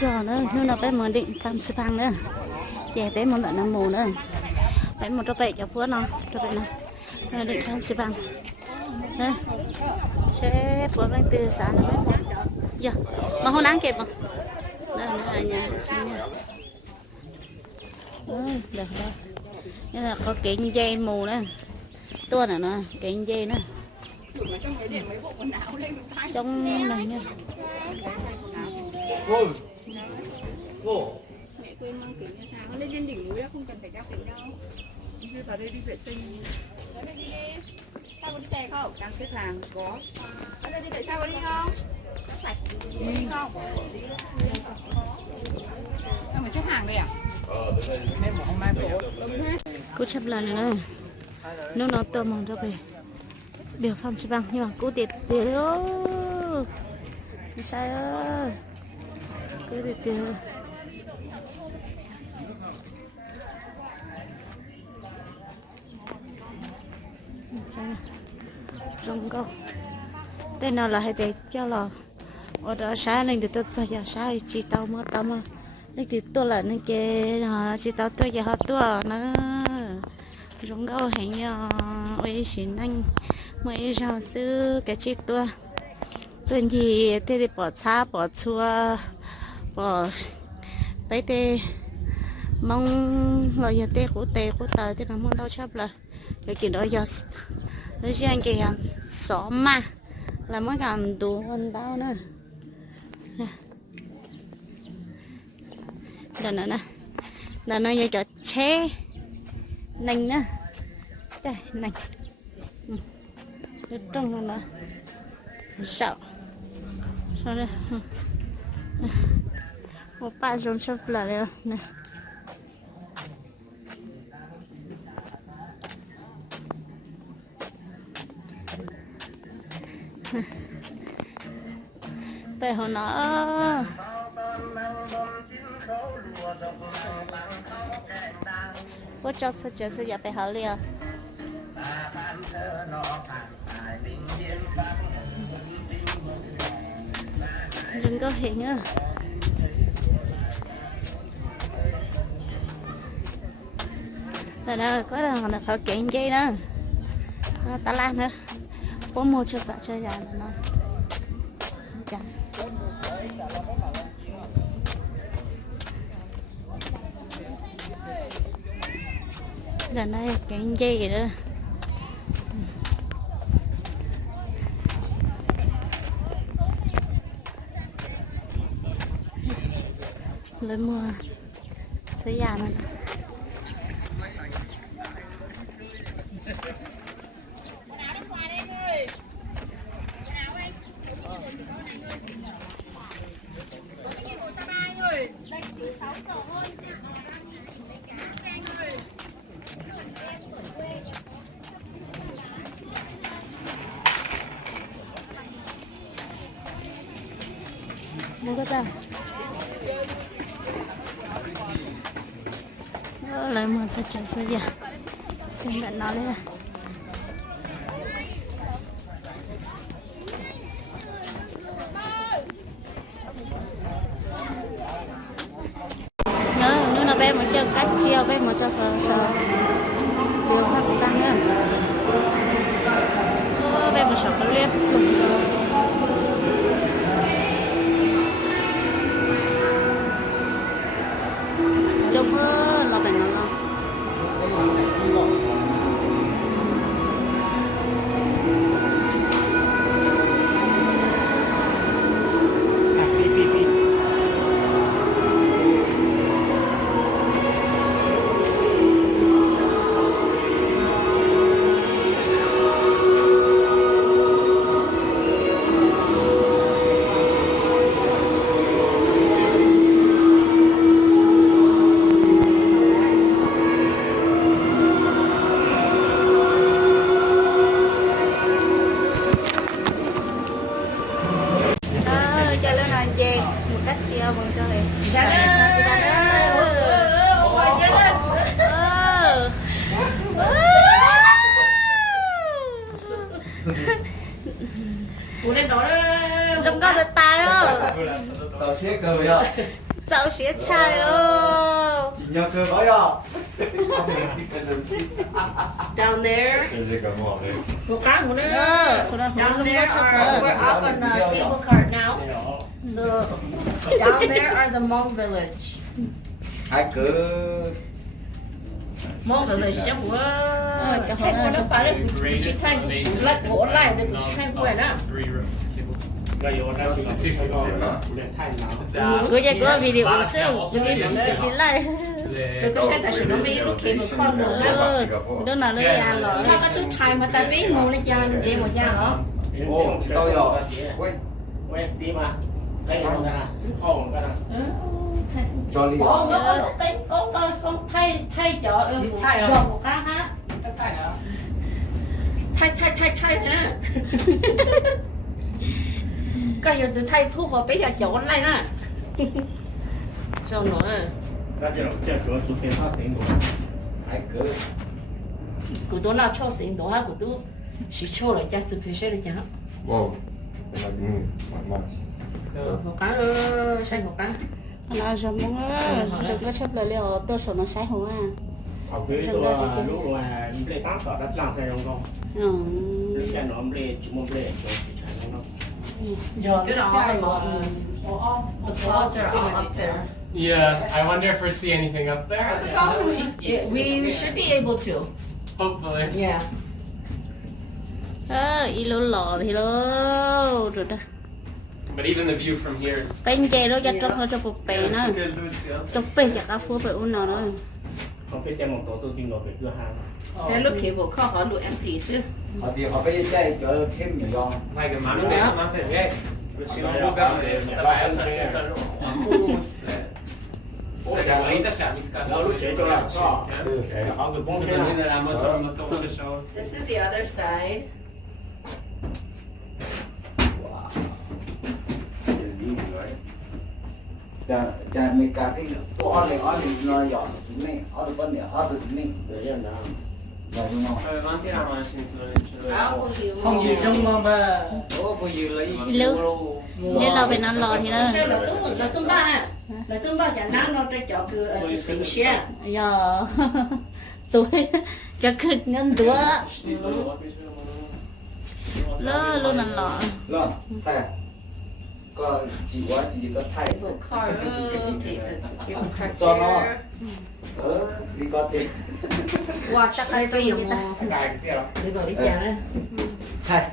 giờ nữa nhưng nó bé mới định làm sư phang nữa trẻ bé một lần năm mù nữa bé một cho bé cho phước nó cho bé nó định làm sư phang đây sẽ phước lên từ sáng nữa giờ mà hôm ăn kịp mà đây là nhà xin nha được rồi đây là có kính dây mù nữa tua này nó kính dây nữa trong này nha mẹ quên mang kính cho Thảo lên trên đỉnh núi đó không cần phải đeo kính đâu đi vào đây đi vệ sinh sao có đi tè không đang xếp hàng có ở đây đi vệ sao có đi không nó sạch đi không đang phải xếp hàng đây à cứ chấp lần nữa nó tơ mong cho về điều phong sư bằng nhưng mà cố tiệt tiệt ơi sai ơi cứ tiệt tiệt rong câu tên nào là hay để cho là ở đó sáng nên được tôi cho giờ sáng chỉ tao mà nên thì tôi là nên cái chỉ tao tôi giờ họ tôi nó rong câu hay nhờ ôi xin anh mấy giáo sư cái chiếc tôi gì thì bỏ xa bỏ chua bỏ bây giờ mong là giờ của tờ thì nó muốn đâu chấp là cái kiểu đó giờ nó chỉ anh kia xóa mà là mới làm đủ hơn tao nữa là nó như cho chế nành nữa đây nành cái trong nó sợ sao đây một ba giống sắp là đây này về hồi nó bố cho sao chơi sao giờ phải hỏi liền đừng có hiện á rồi đó có là phải kiện chi nữa ta lan nữa bố mua cho sợ chơi dài nó chẳng giờ đây cái gì vậy đó lên mua sấy già này mua cái ta lại mua cho chuyện sấy già chân bạn nói đấy nếu nó bé một chân cách chiêu bé một cho sợ điều phát tăng nữa bé một sợ có liếp trông là phải nó Trong con ta đó 早些哥不要，早些菜哦。今天哥不要。 Down there. 这是个么嘞？ Một cái một đứa. Down Down there are there. we're up on the cable car now. So down there are the Hmong village. Hai cứ Hmong village chắc của thay của nó phải là chỉ thay lại bộ lại để chỉ thay của nó. Cứ vậy có video sương, cứ đi làm sự chỉ lại. Rồi cái xe tài xế nó bị nó kịp một con đường đó. Đó là nơi ăn rồi. Nó có tôi thay mà ta biết mua lên cho để một nhà đó. ô tôi rồi. Ui, Quét đi mà. Đây không cái nào, không cái nào. cho đi. Có nó tính có xong thay cho dọn một cái ha. Thay nè. Cái giờ tôi thay thuốc họ bây giờ chỗ này nè. Sao nữa? 那这主要昨天他谁多？ Hai cứ Cụ tôi nào cho xin đó ha, cụ tôi chỉ cho lại cho chụp hình đấy chẳng. wow. Đây là mặt mặt. Một cái sai một cái. Là rồi mong rồi có chấp lời liệu tôi số nó sai không à. Học cái tôi lúc mà lấy tám tờ đất làm sao không? Lúc kia nó lấy chỉ muốn lấy cho chỉ trái nó. Cái đó là một the clouds are all up there. Yeah, I wonder if we see anything up there. We should be able to. Hopefully. Yeah. Ý lô lò thì lô rồi đó. But even the view from here is Bên kia đó cho trong nó cho bột bè it's nó. a good look, yeah. Trong bè chả cá phua bè uốn nó nữa. Không biết đem một tổ tôi tin nó về cửa hàng. Thế lúc kia bộ kho họ lụi empty chứ. Họ thì họ bây giờ cho thêm nhiều giòn. Like a man there, man said, hey, but she don't look up there. The light touch it, like a light shot, we got Nó lúc chế cho là có. Họ cứ So bông then thế in nào. the amount of the total show. This is the other side. Chà mình cả cái ô này nó nhỏ chính này, ô được con này, ô được chính này. Để xem nào. Rồi đúng không? Man till han sin till Áo Không gì trong mà bà Ô cô dư lấy Nên là bên ăn lò thì nó. Sao là tương ba nè. Là tương ba chả nắng nó cho chọ cứ xịn xe. Giờ tôi cho cực ngân đũa lơ luôn ăn lò. Lo, thay. Có chỉ quá chỉ có thay. Cable car. Okay, that's cable car Cho nó. there. Đi có tiền. Wow, chắc hay bây giờ mua. Cái cái xe đó. Đi vào đi chả đây. Thay.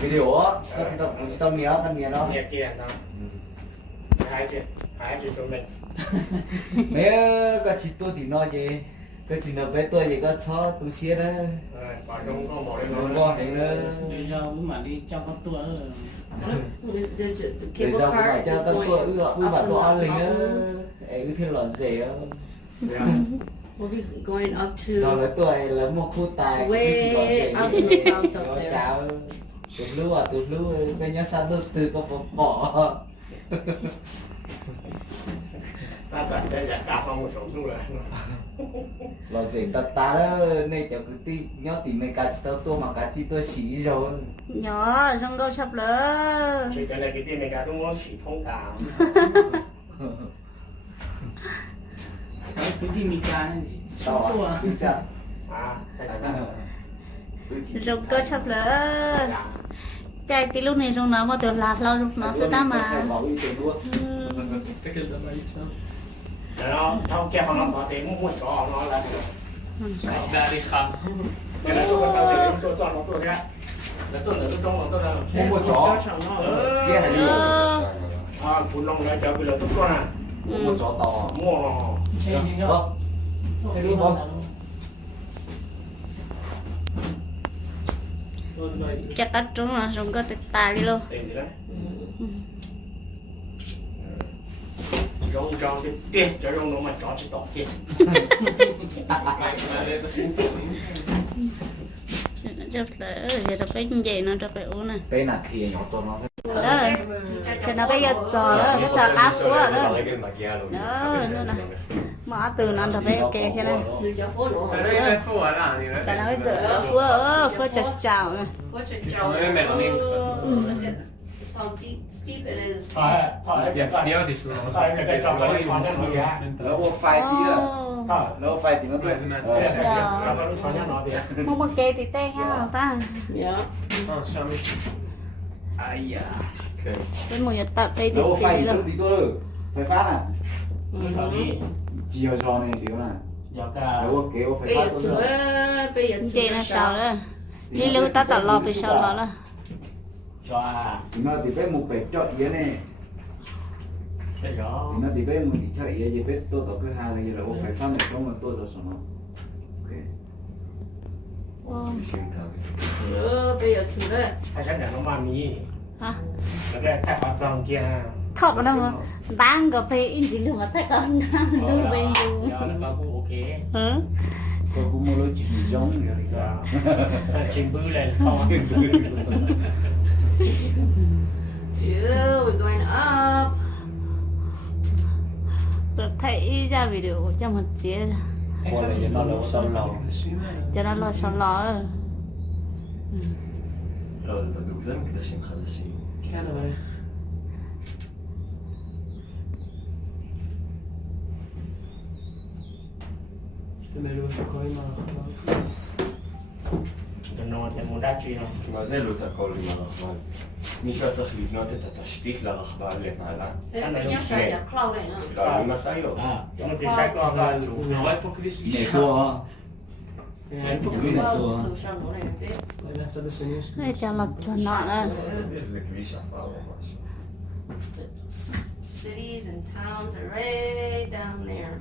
Video á, tao mía nó. Nghe kia nào. Hai chuyện cho mình. Mấy có chỉ tôi thì nói gì. Cái chỉ là bé tôi thì có cho tôi xe đó. Còn trong có một Không nó có hay nữa. Bây giờ mà đi cho con tua The Bây cable giờ car phải cho is tao going tôi up ư bà and tôi ăn up liền á. almost. Ê thêm là gì á. We'll be going up Nó to nói tôi là một khu tài. way up in the clouds up Nó there. chào. Tụi lúa cái nhớ sao tôi từ có bỏ. ta đặt cho giả cả không một số luôn rồi. Là gì ta đó này cháu cứ tí nhớ tí mấy cái tao tôi mà cái chi tôi xí rồi. Nhỏ xong câu sắp lỡ. Chỉ cái này cái tiền này cả đúng không? Chỉ thông cảm. Cái gì mình cả Tao tua à, biết sao? À, Xong câu sắp lỡ. Chạy tí lúc này xong nó mà tôi lạc lâu nó sẽ đá mà. Bảo đi tiền luôn. stickers on each other. nó thao kia họ nó có tiền muốn cho nó là Daddy kham. cái này tôi có tao để tôi chọn nó tôi ra là tôi là tôi trong nó tôi là Mua một chó. Kia là gì? à phụ long là cho bây giờ tôi con à Mua một chó to. mua Chơi gì nhá Vâng. Thế đúng không? Chắc cắt trúng là xong có tài đi luôn. tiền gì đấy rong rong cái tiền cho rong nó mà chó chỉ tọt tiền Chấp lỡ giờ nó phải như vậy nó cho phải uống nè. Cái là thìa nhỏ to nó. Đó. Giờ nó bây giờ trò đó, cái trò cá phúa đó. Đó, nó nè. Mở từ nó nó phải ok thế này. Từ cho phố lộ. Đây là phù à là gì đó. Chả nó bây giờ phúa chặt chào nè. Phố chợ chào. Mấy mẹ nó nên how steep it is. ถอยถอยเดี๋ยวก่อน Fjärde till så. ถอยเดี๋ยวไปจอดรถชนกันหน่อย แล้วว่าไฟตีอ่ะ ถอย แล้วไฟตีมันด้วย เราก็รู้ชนกันหน่อยเดียว mua một kê thì tê ha ta Yeah. Ja, kör mycket. ไอ้ยา Okej. cái mùi nhật tập đây แล้ว thì ไฟ tí ต้ là องตีตัวไฟฟ้าน่ะ รู้ชนนี้ จีโอจอเนี่ยเดี๋ยวน่ะ เดี๋ยวก็ แล้วว่าเก๋ว่าไฟ Bây ฟ้า giờ ตัว sửa, bây giờ chê sửa nó sao? sao đó đi lưu ta tỏ lò bị sao lò đó จอ thì nó thì phải một bể chọi vậy này เดี๋ยว thì nó thì phải một thì chọi vậy phải tôi tổ cái hai là vậy là có phải phát này có một tôi tổ số nó ok wow. Vi kör inte här. Sửa, bây giờ sửa đây. ถ้าฉันเดี๋ยวน้องมามี hả แล้วก็แค่ความจองเกียร์ thọ vào đâu mà bán cà phê in chỉ lưu mà thấy con lưu về เดี๋ยวแล้วก็กูโอเค hả tôi cũng mua lối chỉ giống vậy thì ชิมบื้อเลยทอด Yeah, we're going up. được thấy ra video cho một chia qua là nó lâu sau lâu cho nó lo sao lo לא, בדיוק זה מקדשים חדשים. כן, אבל... אתם אלו את הכל עם הרחבה. จะนอนจะมูด้าจีเนาะ מה זה העלו את הכל עם הרכבל? מישהו היה צריך לבנות את התשתית לרכבל למעלה. Bây giờ phải nhập khâu này nữa. כאילו, היו משאיות. มันจะใช้ก็ก็จู הוא רואה פה כביש này גישה. thua אין פה Cái כביש. này Khâu to. sửa sang chỗ này một tí. מהצד השני יש này cho nó cho nó đó יש איזה כביש עפר או משהו. Cities and towns are right down there.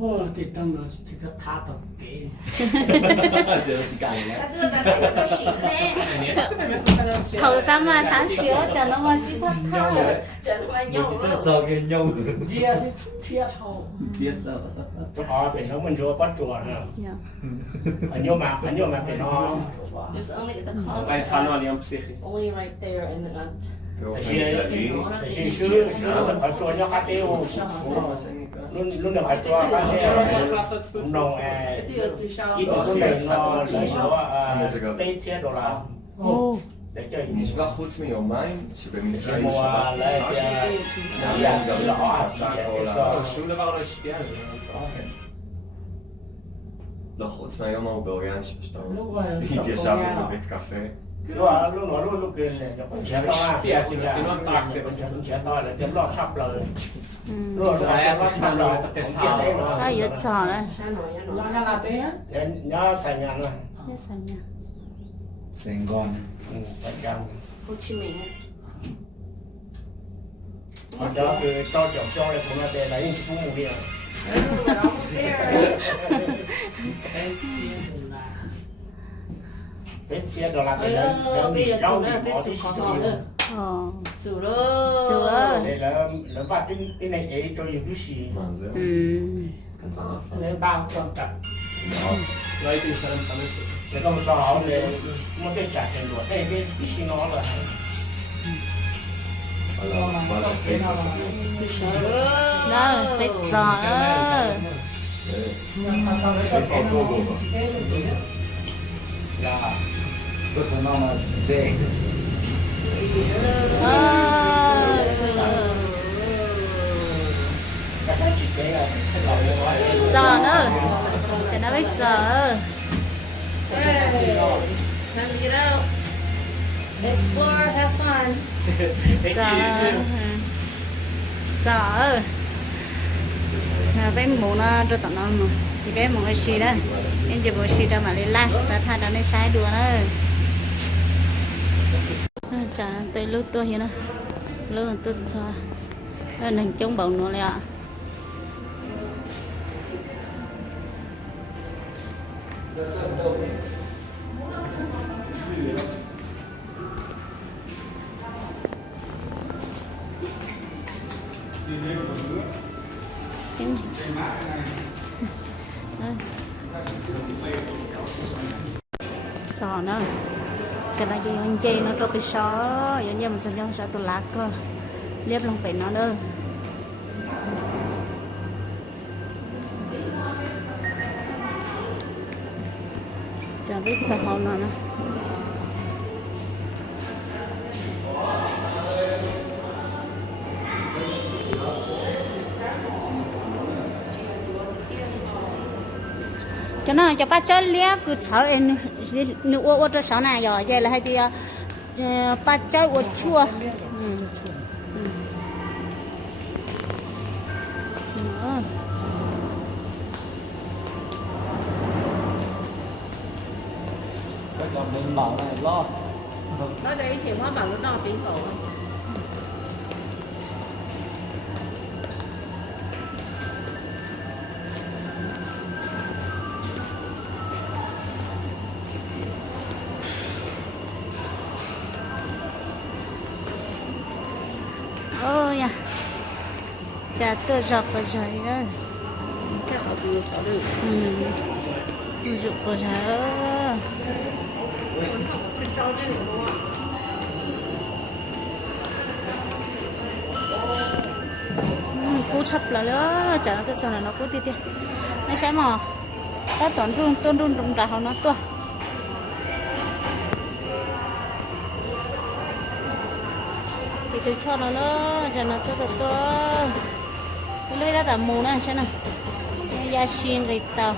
Ồ, thì tâm nó thì nó tha tập kế. זה לא סיכה לי, Các đứa ra phải có xỉn nè. thầu ra mà sáng sớm cho nó mà chỉ thắt thao Chẳng phải Mình nhau chỉ đâu. cho cái nhau Chia thì chia thầu. biết sao เจ้าของเป็นน้องมันชัวป้อนจัวเนาะ dạ อันโยมาเป็นน้อง There's only the clouds אבל התחלנו עלייה פסיכית. only right there in the nut. באופן שיהיה- כללי. แต่ชื่อมันป้อนจัวเนี่ยคาเต้โอ מה שנקרא. รุ่นเดียวกันจัวคาเต้น้องCái điều từ sau. อีกรุ่นไหนน้องหรือว่าเป็นเทียดอลลาร์ ô เดี๋ยวเจอ נשבה חוץ מיומיים, שבמקרה היו שמוע שבת. לה גם לא פצצה כל ה... שום דבר לא השפיע על זה. לא, חוץ מהיום ההוא באוריין שפשוט לא רואה. התיישבנו בבית קפה. คือว่ารุ่นเกินเลยจะคนเชียร์ต่อคนเชียร์ต่อเลยเตรียมรอบชับเลย ừ. รอบชับเลยเกียร์ได้เนาะ có giờ trò đấy Xa nổi, xa nổi. Lo nhà là thế á. เดี๋ยวเนี่ยใส่งานเลย thế sao nhỉ Sài Gòn ใส่งาน Hồ Chí Minh. เขาจะคือเจ้าเดี่ยวช่องเลยผมว่าแต่ไหนยิ่งชุ่มมือเนี่ย Oh, we're almost there. Em chia được là... เป็นเชียร์ดอลลาร์แต่แล้ว Ờ, มี bây giờ เจ้า chủ มี nữa, หมอ biết ที่ chủ ชี้ khó ตัว khó เลย nữa. ờ Sửa đó. Sửa. แล้วบ้านที่ในเอตัวอยู่ที่สี่ מה זה? ừ. Lấy bao con cặp. Lấy từ sân tao mới sửa. แล้วก็มาจ่อเลยมันได้จัดจรวดได้ที่สี่น้องเลย מה זה חיפה שלנו? Từ sau đó. đó biết trò đó חיפה אותו גובה. แล้ว tôi cho nó mà dễ ờ ก็ใช้จิตใจอะให้เราเรียกว่า trò nữa cho nó biết trò Hey, time to get out. Explore, have fun. trò trò là bé muốn nó cho tận nó mà thì bé muốn cái gì đó em chỉ muốn gì đó mà lên like và thay đó nên sai đùa nữa chả tới lúc tôi hiểu nó lúc tôi cho nên chống bầu nó lại cái trò nó cho nó cho anh chơi nó cho cái só giống như mình sẽ cho só tôi lạc cơ liếp lòng phải nó nữa cho biết sao không nó cho nó cho ba cho lia cứ sợ em nữ ô cho sợ này rồi vậy là hay đi ba cho ô chua Bây giờ mình bảo này lo. Nó đây chỉ hóa bảo lúc nào tính cổ. ôi ya chả tôi giọt vào trời đó Cái họ từ có được. tôi giọt vào trời đó Cho cái này mua. cú chấp là nữa chả nó tự cho nó cú tiệt tiệt nó sẽ mà ta tôn run trong đảo nó to thì tôi cho nó nữa cho nó to cái lưỡi đã tạm mù nữa xem nào da xiên rịt tàu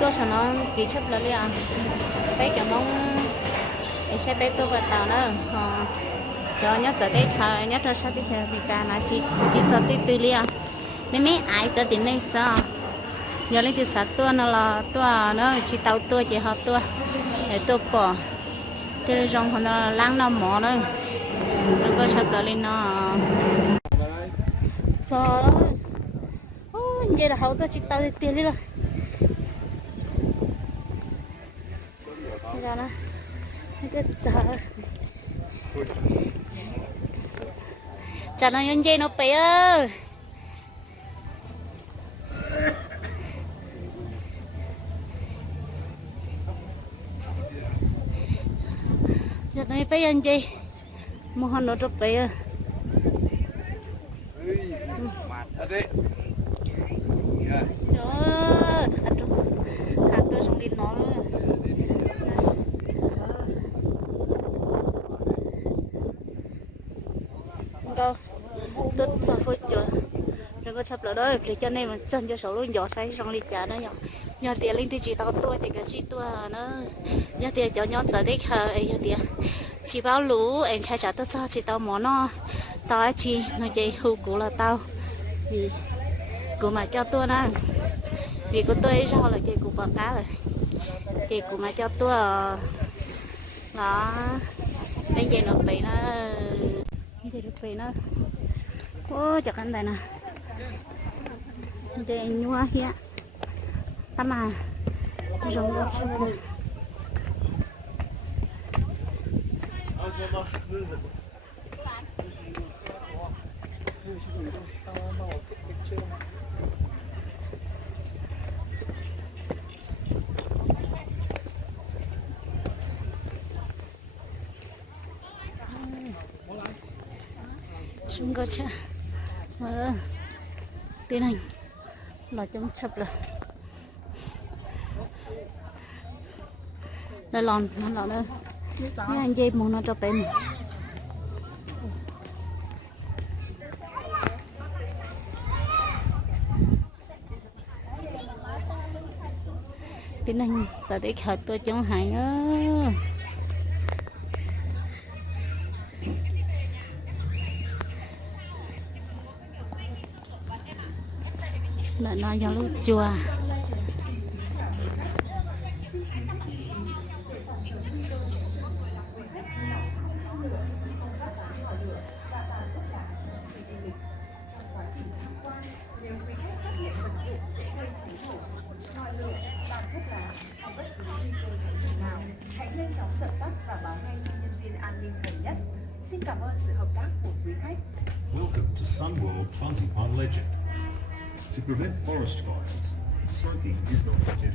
tôi sẽ nó kỹ chấp là liền bé cho mong sẽ bé tôi vào tàu nữa cho nhớ giờ đấy thời nhớ thời sao đấy thời vì cả là chỉ cho chỉ từ liền mấy ai tới đến đây sao giờ lên từ sát tua nó chỉ tàu tua chỉ họ tua để tôi bỏ cái rong nó lang nó mỏ nữa nó có chấp là lên nó sao vậy là hậu tôi chỉ tàu tiền đi rồi ra nó cái chả nó nhân dây nó bé ơi chả nó bé nhân dây mua hòn nó bé ơi thả tôi xong đi nó đâu tôi sợ phơi trời đừng có chập lỡ đó để cho nên mà chân cho số luôn gió say trong ly trà đó nhờ tiền linh thì chỉ tao tôi thì cái chỉ tôi nó nhờ tiền cho nhón giờ đấy khờ nhờ tiền chỉ báo lũ em trai trả tất sao chỉ tao món nó tao chỉ nó chỉ hưu cũ là tao vì của mà cho tôi nè vì của tôi sao là chị của bà cá rồi chị của mà cho tôi đó bây giờ nó bị nó thì được vì nó ô chặt anh này nè thì nhua kia tắm à rong nó chơi nè xuống cơ chứ tiến hành là chống chập rồi đây lòn nó đây cái anh dây muốn nó cho bé mình tiến hành giờ để khởi tôi chống hại nữa lại nói cho lúc chùa hãy nhanh chóng dập tắt và báo ngay cho nhân viên an ninh gần nhất. Xin cảm ơn sự hợp tác của quý khách. Welcome to Sunworld Fancy Pond Legend. To prevent forest fires, smoking is not permitted.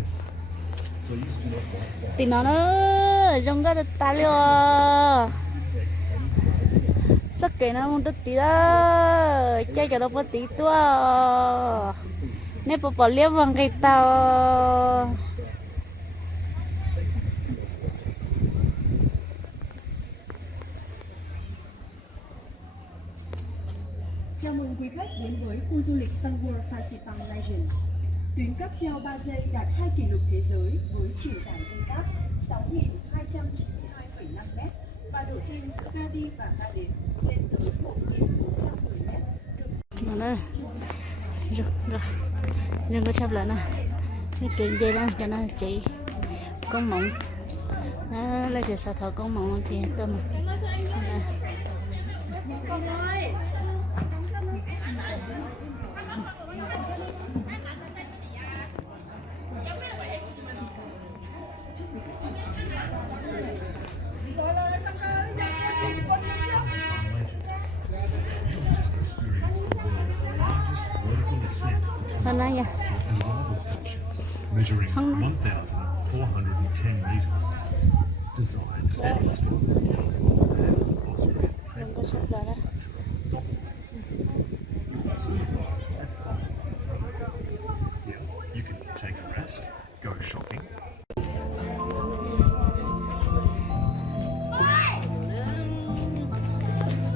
Please do not light fires. thì nó trong cái ta liều chắc cái nó không được tí đó chơi cho nó có tí tua nè bỏ liếc vào cái tàu Chào mừng quý khách đến với khu du lịch Sun World Fansipan Legend. Tuyến cáp treo 3 giây đạt 2 kỷ lục thế giới với chiều dài dây cáp 6.292,5 m và độ trên giữa ga đi và ga đến lên tới 1.410 m. nó nè rồi đừng có chấp lại nè cái chuyện dây đó cho nó chị con mộng nó lấy cái xà thọ con mộng chị tâm hôm nay nha measuring 1,410 meters, designed and installed by Austrian đừng có chấp lại đó Here, you can take a rest, go shopping.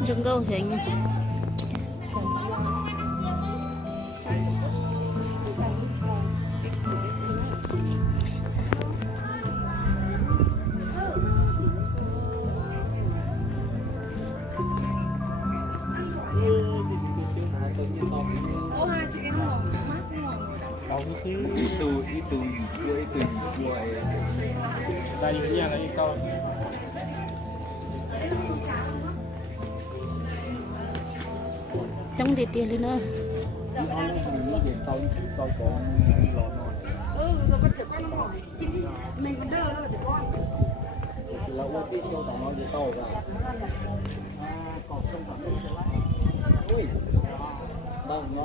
đừng có hiện nha Ra như thế là cái câu chống đi tiền lên nữa Rồi con trẻ con nó hỏi mình còn đơ đâu trẻ con. là ô chi tiêu tao nói gì tao cả còn không sản xuất ui đâu nó